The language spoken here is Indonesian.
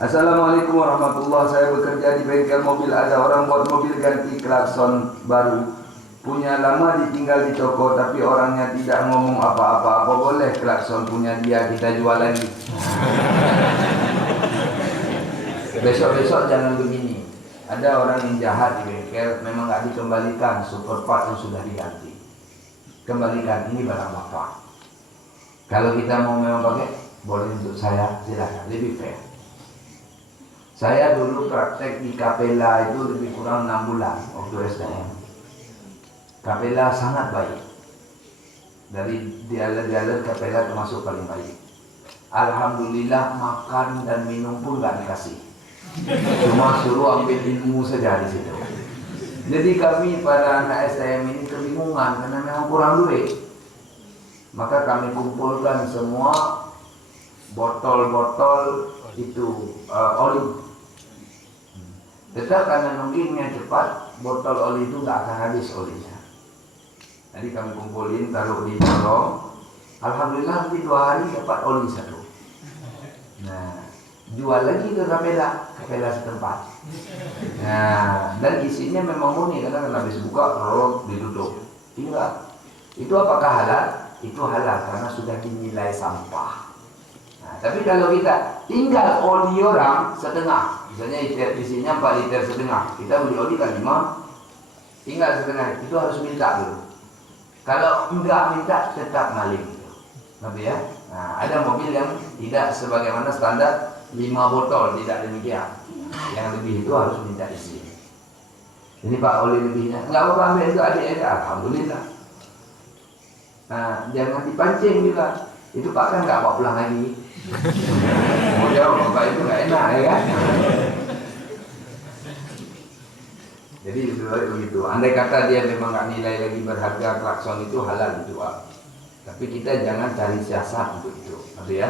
Assalamualaikum warahmatullahi wabarakatuh. Saya bekerja di bengkel mobil. Ada orang buat mobil ganti klakson baru. Punya lama ditinggal di toko, tapi orangnya tidak ngomong apa-apa. Apa boleh klakson punya dia kita jual lagi? Besok-besok jangan begini. Ada orang yang jahat di bengkel, memang nggak dikembalikan super part yang sudah diganti. Kembalikan, ini barang bapak. Kalau kita mau memang pakai, boleh untuk saya, silakan, lebih fair. Saya dulu praktek di Kapela itu lebih kurang 6 bulan waktu SDM. Kapela sangat baik. Dari dialer-dialer Kapela termasuk paling baik. Alhamdulillah makan dan minum pun gak dikasih. Cuma suruh ambil ilmu saja di situ. Jadi kami para anak SDM ini kebingungan karena memang kurang duit. Maka kami kumpulkan semua botol-botol itu oli. Tetap karena nunggingnya cepat, botol oli itu nggak akan habis olinya. Jadi kami kumpulin, taruh di colong. Alhamdulillah nanti 2 hari dapat oli 1. Nah, jual lagi ke Kapela setempat. Nah, dan isinya memang murni karena habis buka, rolok ditutup. Tinggal. Itu apakah halal? Itu halal karena sudah dinilai sampah. Nah, tapi kalau kita tinggal oli orang setengah. Misalnya isinya 4 liter setengah, kita beli oli kan 5, tinggal setengah, itu harus minta dulu. Kalau enggak minta, tetap maling. Tapi ya, nah, ada mobil yang tidak sebagaimana standar 5 botol, tidak demikian. Yang lebih itu harus minta isi. Ini Pak oli lebihnya, enggak apa-apa ambil itu adik-adik, alhamdulillah. Nah, jangan dipancing juga. Itu Pak kan enggak mau pulang lagi. Mau jauh, Bapak itu enggak enak ya kan? Jadi begitu. Andai kata dia memang nggak nilai lagi berharga, klakson itu halal dijual. Tapi kita jangan cari siasat untuk itu, ya.